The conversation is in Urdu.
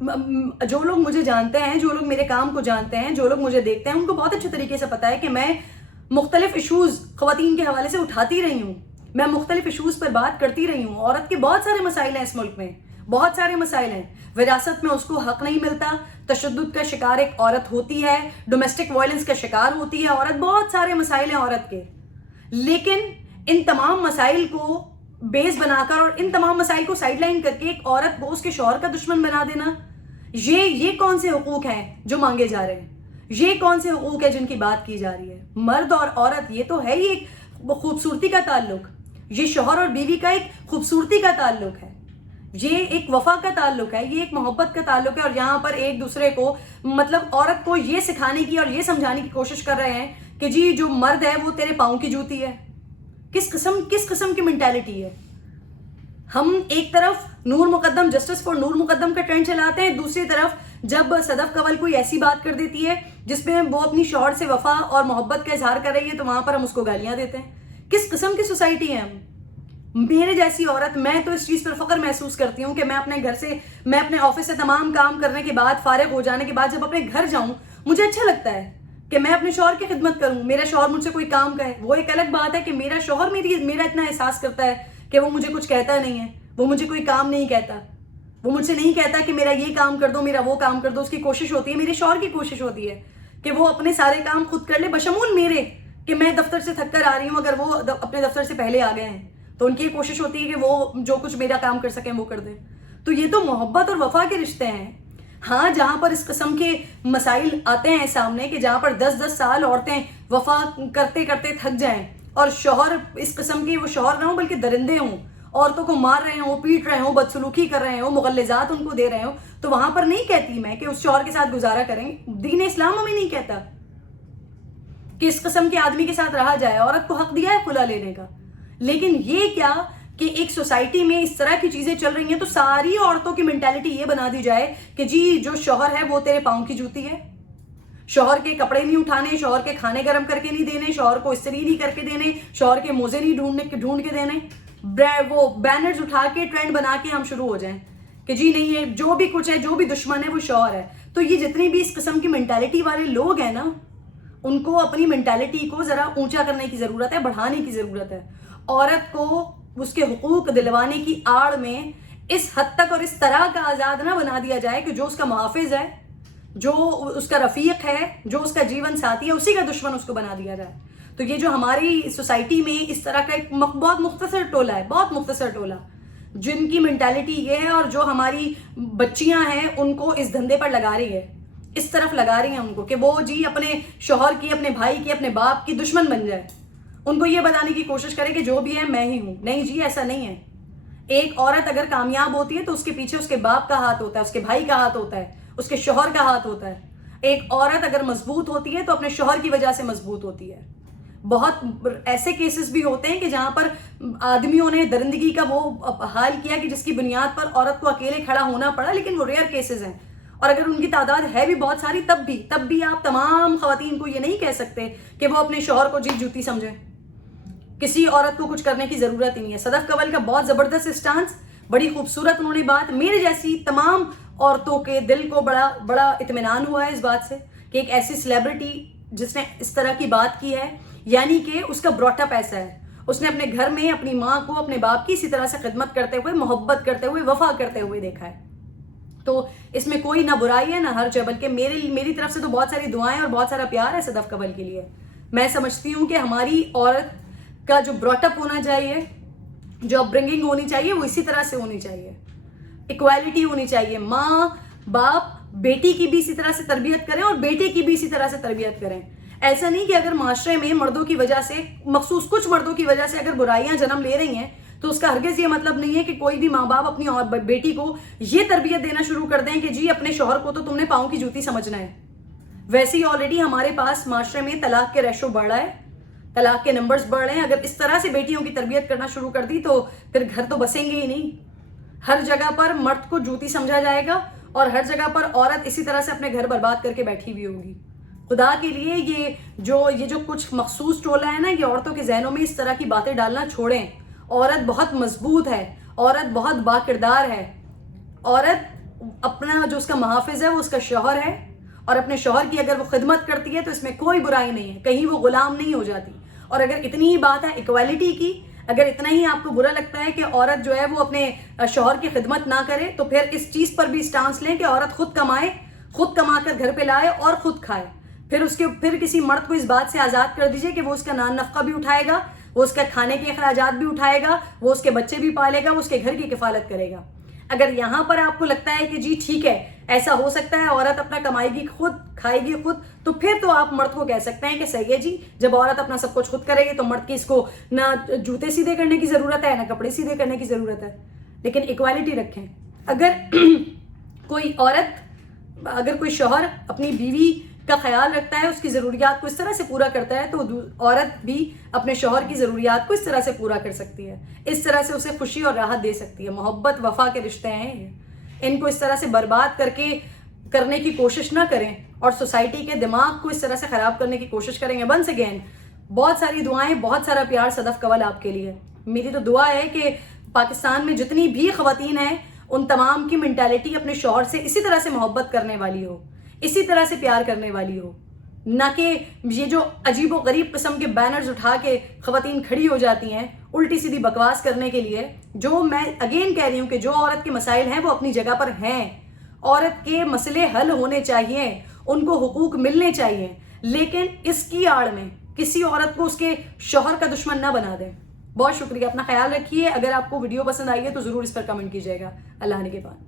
جو لوگ مجھے جانتے ہیں, جو لوگ میرے کام کو جانتے ہیں, جو لوگ مجھے دیکھتے ہیں, ان کو بہت اچھے طریقے سے پتا ہے کہ میں مختلف ایشوز خواتین کے حوالے سے اٹھاتی رہی ہوں, میں مختلف ایشوز پر بات کرتی رہی ہوں. عورت کے بہت سارے مسائل ہیں اس ملک میں, بہت سارے مسائل ہیں. وراثت میں اس کو حق نہیں ملتا, تشدد کا شکار ایک عورت ہوتی ہے, ڈومیسٹک وائلنس کا شکار ہوتی ہے عورت, بہت سارے مسائل ہیں عورت کے. لیکن ان تمام مسائل کو بیس بنا کر اور ان تمام مسائل کو سائڈ لائن کر کے ایک عورت کو اس کے شوہر کا دشمن بنا دینا, یہ کون سے حقوق ہیں جو مانگے جا رہے ہیں؟ یہ کون سے حقوق ہیں جن کی بات کی جا رہی ہے؟ مرد اور عورت یہ تو ہے ہی ایک خوبصورتی کا تعلق, یہ شوہر اور بیوی کا ایک خوبصورتی کا تعلق ہے, یہ ایک وفا کا تعلق ہے, یہ ایک محبت کا تعلق ہے. اور یہاں پر ایک دوسرے کو مطلب عورت کو یہ سکھانے کی اور یہ سمجھانے کی کوشش کر رہے ہیں کہ جی جو مرد ہے وہ تیرے پاؤں کی جوتی ہے. کس قسم کی مینٹیلٹی ہے؟ ہم ایک طرف نور مقدم, جسٹس فار نور مقدم کا ٹرینڈ چلاتے ہیں, دوسری طرف جب صدف کنول کوئی ایسی بات کر دیتی ہے جس میں وہ اپنی شوہر سے وفا اور محبت کا اظہار کر رہی ہے تو وہاں پر ہم اس کو گالیاں دیتے ہیں. کس قسم کی سوسائٹی ہے ہم؟ میرے جیسی عورت, میں تو اس چیز پر فخر محسوس کرتی ہوں کہ میں اپنے گھر سے, میں اپنے آفس سے تمام کام کرنے کے بعد, فارغ ہو جانے کے بعد جب اپنے گھر جاؤں, مجھے اچھا لگتا ہے کہ میں اپنے شوہر کی خدمت کروں. میرا شوہر مجھ سے کوئی کام کہے, وہ ایک الگ بات ہے کہ میرا شوہر میرا اتنا احساس کرتا ہے کہ وہ مجھے کچھ کہتا نہیں ہے, وہ مجھے کوئی کام نہیں کہتا, وہ مجھ سے نہیں کہتا کہ میرا یہ کام کر دو, میرا وہ کام کر دو. اس کی کوشش ہوتی ہے, میرے شوہر کی کوشش ہوتی ہے کہ وہ اپنے سارے کام خود کر لے, بشمول میرے کہ میں دفتر سے تھک کر آ رہی ہوں, اگر وہ اپنے دفتر سے پہلے آ گئے ہیں تو ان کی کوشش ہوتی ہے کہ وہ جو کچھ میرا کام کر سکیں وہ کر دیں. تو یہ تو محبت اور وفا کے رشتے ہیں. ہاں, جہاں پر اس قسم کے مسائل آتے ہیں سامنے کہ جہاں پر 10-10 سال عورتیں وفا کرتے کرتے تھک جائیں اور شوہر اس قسم کے, وہ شوہر نہ ہوں بلکہ درندے ہوں, عورتوں کو مار رہے ہوں, پیٹ رہے ہوں, بدسلوکی کر رہے ہوں, مغلظات ان کو دے رہے ہوں, تو وہاں پر نہیں کہتی میں کہ اس شوہر کے ساتھ گزارا کریں. دین اسلام ہمیں نہیں کہتا کہ اس قسم کے آدمی کے ساتھ رہا جائے. عورت کو حق دیا ہے کھلا لینے کا. لیکن یہ کیا کہ ایک سوسائٹی میں اس طرح کی چیزیں چل رہی ہیں تو ساری عورتوں کی مینٹیلٹی یہ بنا دی جائے کہ جی جو شوہر ہے وہ تیرے پاؤں کی جوتی ہے, شوہر کے کپڑے نہیں اٹھانے, شوہر کے کھانے گرم کر کے نہیں دینے, شوہر کو استری نہیں کر کے دینے, شوہر کے موزے نہیں ڈھونڈ کے دینے. وہ بینرز اٹھا کے ٹرینڈ بنا کے ہم شروع ہو جائیں کہ جی نہیں, یہ جو بھی کچھ ہے, جو بھی دشمن ہے وہ شوہر ہے. تو یہ جتنی بھی اس قسم کی مینٹیلٹی والے لوگ ہیں نا, ان کو اپنی مینٹیلٹی کو ذرا اونچا کرنے کی ضرورت ہے, بڑھانے کی ضرورت ہے. عورت کو اس کے حقوق دلوانے کی آڑ میں اس حد تک اور اس طرح کا آزاد نہ بنا دیا جائے کہ جو اس کا محافظ ہے, جو اس کا رفیق ہے, جو اس کا جیون ساتھی ہے, اسی کا دشمن اس کو بنا دیا جائے. تو یہ جو ہماری سوسائٹی میں اس طرح کا ایک بہت مختصر ٹولہ ہے, بہت مختصر ٹولہ, جن کی مینٹیلٹی یہ ہے, اور جو ہماری بچیاں ہیں ان کو اس دھندے پر لگا رہی ہے, اس طرف لگا رہی ہیں ان کو کہ وہ جی اپنے شوہر کی, اپنے بھائی کی, اپنے باپ کی دشمن بن جائے. ان کو یہ بتانے کی کوشش کرے کہ جو بھی ہے میں ہی ہوں. نہیں جی, ایسا نہیں ہے. ایک عورت اگر کامیاب ہوتی ہے تو اس کے پیچھے اس کے باپ کا ہاتھ ہوتا ہے, اس کے بھائی کا ہاتھ ہوتا ہے, اس کے شوہر کا ہاتھ ہوتا ہے. ایک عورت اگر مضبوط ہوتی ہے تو اپنے شوہر کی وجہ سے مضبوط ہوتی ہے. بہت ایسے کیسز بھی ہوتے ہیں کہ جہاں پر آدمیوں نے درندگی کا وہ حال کیا کہ جس کی بنیاد پر عورت کو اکیلے کھڑا ہونا پڑا, لیکن وہ ریئر کیسز ہیں. اور اگر ان کی تعداد ہے بھی بہت ساری, تب بھی آپ تمام خواتین کو یہ نہیں کہہ سکتے کہ وہ اپنے شوہر کو جی جوتی سمجھیں. کسی عورت کو کچھ کرنے کی ضرورت ہی نہیں ہے. صدف کنول کا بہت زبردست اسٹانس, بڑی خوبصورت انہوں نے بات. میرے جیسی تمام عورتوں کے دل کو بڑا اطمینان ہوا ہے اس بات سے کہ ایک ایسی سیلیبریٹی جس نے اس طرح کی بات کی ہے, یعنی کہ اس کا براٹ اپ ایسا ہے, اس نے اپنے گھر میں اپنی ماں کو, اپنے باپ کی اسی طرح سے خدمت کرتے ہوئے, محبت کرتے ہوئے, وفا کرتے ہوئے دیکھا ہے. تو اس میں کوئی نہ برائی ہے نہ حرج ہے, بلکہ میری طرف سے تو بہت ساری دعائیں اور بہت سارا پیار ہے صدف کنول کے لیے. میں سمجھتی ہوں کہ ہماری عورت کا جو براٹ اپ ہونا چاہیے, جو اپ برنگنگ ہونی چاہیے, وہ اسی طرح سے ہونی چاہیے. ایکویلٹی ہونی چاہیے. ماں باپ بیٹی کی بھی اسی طرح سے تربیت کریں اور بیٹے کی بھی اسی طرح سے تربیت کریں. ایسا نہیں کہ اگر معاشرے میں مردوں کی وجہ سے, مخصوص کچھ مردوں کی وجہ سے اگر برائیاں جنم لے رہی ہیں تو اس کا ہرگز یہ مطلب نہیں ہے کہ کوئی بھی ماں باپ اپنی اور بیٹی کو یہ تربیت دینا شروع کر دیں کہ جی اپنے شوہر کو تو تم نے پاؤں کی جوتی سمجھنا ہے. ویسے ہی آلریڈی ہمارے پاس معاشرے میں طلاق کے ریشو بڑھ رہا ہے, طلاق کے نمبرز بڑھ رہے ہیں. اگر اس طرح سے بیٹیوں کی تربیت کرنا شروع کر دی تو پھر گھر تو بسیں گے ہی نہیں. ہر جگہ پر مرد کو جوتی سمجھا جائے گا اور ہر جگہ پر عورت اسی طرح سے اپنے گھر برباد کر کے بیٹھی ہوئی ہوگی. خدا کے لیے یہ جو کچھ مخصوص ٹولہ ہے نا, یہ عورتوں کے ذہنوں میں اس طرح کی باتیں ڈالنا چھوڑیں. عورت بہت مضبوط ہے, عورت بہت با کردار ہے, عورت اپنا جو اس کا محافظ ہے وہ اس کا شوہر ہے، اور اپنے شوہر کی اگر وہ خدمت کرتی ہے تو اس میں کوئی برائی نہیں ہے، کہیں وہ غلام نہیں ہو جاتی. اور اگر اتنی ہی بات ہے ایکویلٹی کی، اگر اتنا ہی آپ کو برا لگتا ہے کہ عورت جو ہے وہ اپنے شوہر کی خدمت نہ کرے، تو پھر اس چیز پر بھی اسٹانس لیں کہ عورت خود کمائے، خود کما کر گھر پہ لائے اور خود کھائے. پھر کسی مرد کو اس بات سے آزاد کر دیجئے کہ وہ اس کا نان نفقہ بھی اٹھائے گا، وہ اس کا کھانے کے اخراجات بھی اٹھائے گا، وہ اس کے بچے بھی پالے گا، وہ اس کے گھر کی کفالت کرے گا. اگر یہاں پر آپ کو لگتا ہے کہ جی ٹھیک ہے ایسا ہو سکتا ہے، عورت اپنا کمائے گی خود، کھائے گی خود، تو پھر تو آپ مرد کو کہہ سکتے ہیں کہ صحیح ہے جی، جب عورت اپنا سب کچھ خود کرے گی تو مرد کی اس کو نہ جوتے سیدھے کرنے کی ضرورت ہے، نہ کپڑے سیدھے کرنے کی ضرورت ہے. لیکن ایکویلٹی رکھیں. اگر کوئی شوہر اپنی بیوی کا خیال رکھتا ہے، اس کی ضروریات کو اس طرح سے پورا کرتا ہے، تو عورت بھی اپنے شوہر کی ضروریات کو اس طرح سے پورا کر سکتی ہے، اس طرح سے اسے خوشی اور راحت دے سکتی ہے. محبت وفا کے رشتے ہیں یہ. ان کو اس طرح سے برباد کرنے کی کوشش نہ کریں اور سوسائٹی کے دماغ کو اس طرح سے خراب کرنے کی کوشش کریں گے. ونس اگین بہت ساری دعائیں، بہت سارا پیار صدف کنول آپ کے لیے. میری تو دعا ہے کہ پاکستان میں جتنی بھی خواتین ہیں ان تمام کی مینٹالٹی اپنے شوہر سے اسی طرح سے محبت کرنے والی ہو، اسی طرح سے پیار کرنے والی ہو، نہ کہ یہ جو عجیب و غریب قسم کے بینرز اٹھا کے خواتین کھڑی ہو جاتی ہیں الٹی سیدھی بکواس کرنے کے لیے. جو میں اگین کہہ رہی ہوں کہ جو عورت کے مسائل ہیں وہ اپنی جگہ پر ہیں، عورت کے مسئلے حل ہونے چاہیے، ان کو حقوق ملنے چاہیے، لیکن اس کی آڑ میں کسی عورت کو اس کے شوہر کا دشمن نہ بنا دیں. بہت شکریہ، اپنا خیال رکھیے. اگر آپ کو ویڈیو پسند آئی ہے تو ضرور اس پر کمنٹ کیجیے گا. اللہ نگہبان.